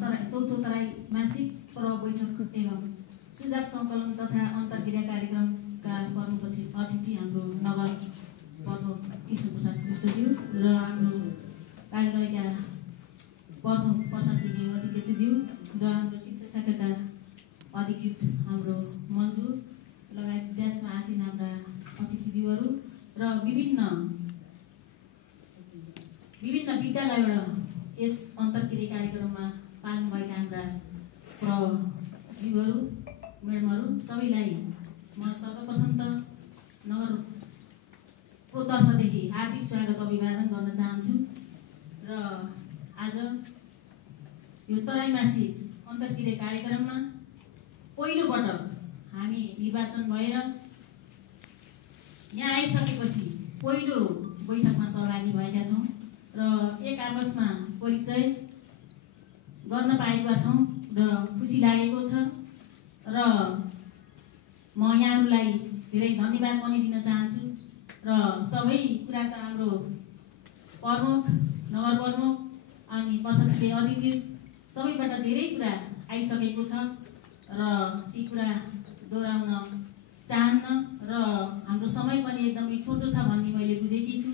चौथो तराई मासिक पर्व बैठक एवं सुझाव सङ्कलन तथा अन्तर्क्रिया कार्यक्रमका प्रमुख अतिथि हाम्रो नगर प्रमुख कृष्ण प्रसाद श्रेष्ठज्यू र हाम्रो कार्यालयका प्रमुख प्रशासकीय अधिकृतज्यू र हाम्रो शिक्षा शाखाका अधिकृत हाम्रो मन्जु लगायत देशमा आसीन हाम्रा अतिथिज्यूहरू र विभिन्न विद्यालयबाट यस अन्तर्क्रिया कार्यक्रममा पाल्नु भएका हाम्रा प्रज्यूहरू म्याडमहरू सबैलाई म सर्वप्रथम त नगरको तर्फदेखि हार्दिक स्वागत अभिवादन गर्न चाहन्छु र आज यो तराईमासिक अन्तर्क्रिया कार्यक्रममा पहिलो पटक हामी निर्वाचन भएर यहाँ आइसकेपछि पहिलो बैठकमा सहभागी भएका छौँ र एक आपसमा परिचय गर्न पाएका छौँ र खुसी लागेको छ र म यहाँहरूलाई धेरै धन्यवाद पनि दिन चाहन्छु र सबै कुरा त हाम्रो प्रमुख नगर प्रमुख अनि प्रशासकीय अधिकृत सबैबाट धेरै कुरा आइसकेको छ र ती कुरा दोहोऱ्याउन चाहन्न र हाम्रो समय पनि एकदमै छोटो छ भन्ने मैले बुझेकी छु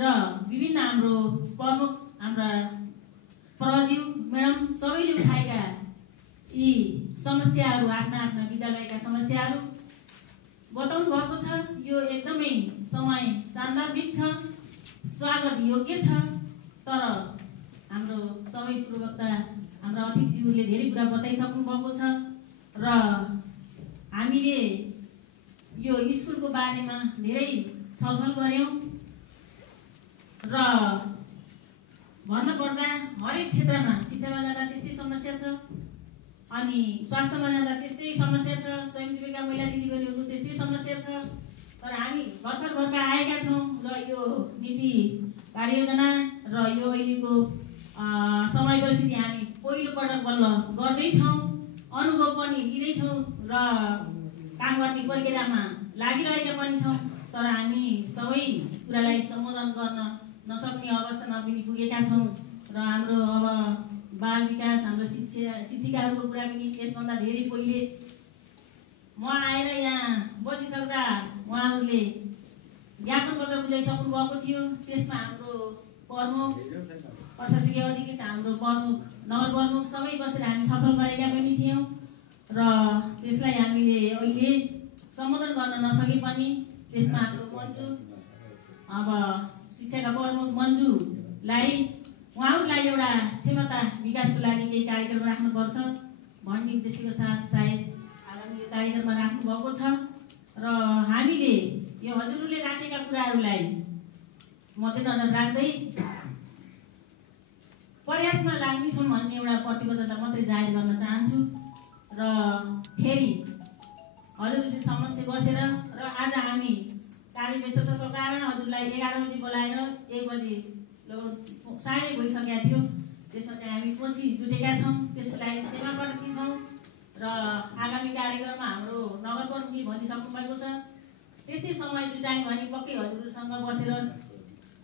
र विभिन्न हाम्रो प्रमुख हाम्रा प्रज्यू म्याडम सबैले उठाएका यी समस्याहरू आफ्ना आफ्ना विद्यालयका समस्याहरू बताउनु भएको छ। यो एकदमै समय सान्दर्भिक छ, स्वागत योग्य छ, तर हाम्रो सबै पूर्वकता हाम्रा अतिथिज्यूहरूले धेरै कुरा बताइसक्नु भएको छ र हामीले यो स्कुलको बारेमा धेरै छलफल गऱ्यौँ र भन्नुपर्दा हरेक क्षेत्रमा शिक्षामा जाँदा त्यस्तै समस्या छ, अनि स्वास्थ्यमा जाँदा त्यस्तै समस्या छ, स्वयंसेविका महिला दिदीबहिनीहरूको त्यस्तै समस्या छ। तर हामी भर्खर आएका छौँ र यो नीति कार्ययोजना र यो अहिलेको समय परिस्थिति हामी पहिलोपटक बल्ल गर्दैछौँ, अनुभव पनि लिँदैछौँ र काम गर्ने प्रक्रियामा लागिरहेका पनि छौँ। तर हामी सबै कुरालाई सम्बोधन गर्न नसक्ने अवस्थामा पनि पुगेका छौँ र हाम्रो अब बाल विकास हाम्रो शिक्षिकाहरूको कुरा पनि यसभन्दा धेरै पहिले म आएर यहाँ बसिसक्दा उहाँहरूले ज्ञापन पत्र बुझाइसक्नु भएको थियो। त्यसमा हाम्रो प्रमुख प्रशासकीय अधिकृत हाम्रो प्रमुख नगर प्रमुख सबै बसेर हामी छलफल गरेका पनि थियौँ र त्यसलाई हामीले अहिले सम्बोधन गर्न नसके पनि त्यसमा हाम्रो मन्जु अब शिक्षाका प्रमुख मन्जुलाई उहाँहरूलाई एउटा क्षमता विकासको लागि केही कार्यक्रम राख्नुपर्छ भन्ने उद्देश्यको साथ सायद आगामी यो कार्यक्रममा राख्नु भएको छ र हामीले यो हजुरहरूले राखेका कुराहरूलाई मध्यनजर राख्दै प्रयासमा लाग्नेछौँ भन्ने एउटा प्रतिबद्धता मात्रै जाहेर गर्न चाहन्छु र फेरि हजुरहरूसित समक्ष बसेर र आज हामी कार्यव्यस्तताको कारण हजुरलाई 11 बजी बोलाएर 1 बजी साढे भइसकेका थियो। त्यसमा चाहिँ हामी पछि जुटेका छौँ, त्यसको लागि सेवा गरेकी छौँ र आगामी कार्यक्रममा हाम्रो नगर प्रमुखले भनिसक्नु भएको छ त्यस्तै समय जुटायौँ भने पक्कै हजुरहरूसँग बसेर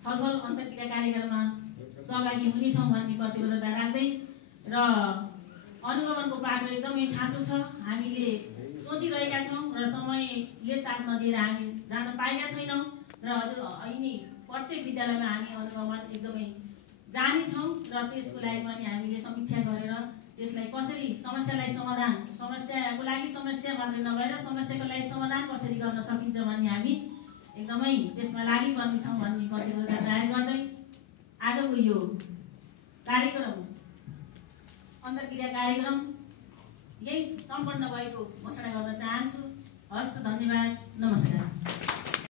छलफल अन्तर्क्रिया कार्यक्रममा सहभागी हुनेछौँ भन्ने प्रतिबद्धता राख्दै र अनुगमनको पाटो एकदमै खाँचो छ, हामीले सोचिरहेका छौँ र समयले साथ नदिएर हामी जान पाएका छैनौँ र हजुर अहिले प्रत्येक विद्यालयमा हामी अनुगमन एकदमै जानेछौँ र त्यसको लागि पनि हामीले समीक्षा गरेर त्यसलाई कसरी समस्याको लागि समस्या मात्रै नभएर समस्याको लागि समाधान कसरी गर्न सकिन्छ भन्ने हामी एकदमै त्यसमा लागिपर्नेछौँ भन्ने प्रतिबद्धता जाहेर गर्दै आजको यो कार्यक्रम अन्तर्क्रिया कार्यक्रम यही सम्पन्न भएको घोषणा गर्न चाहन्छु। हस्त, धन्यवाद, नमस्कार।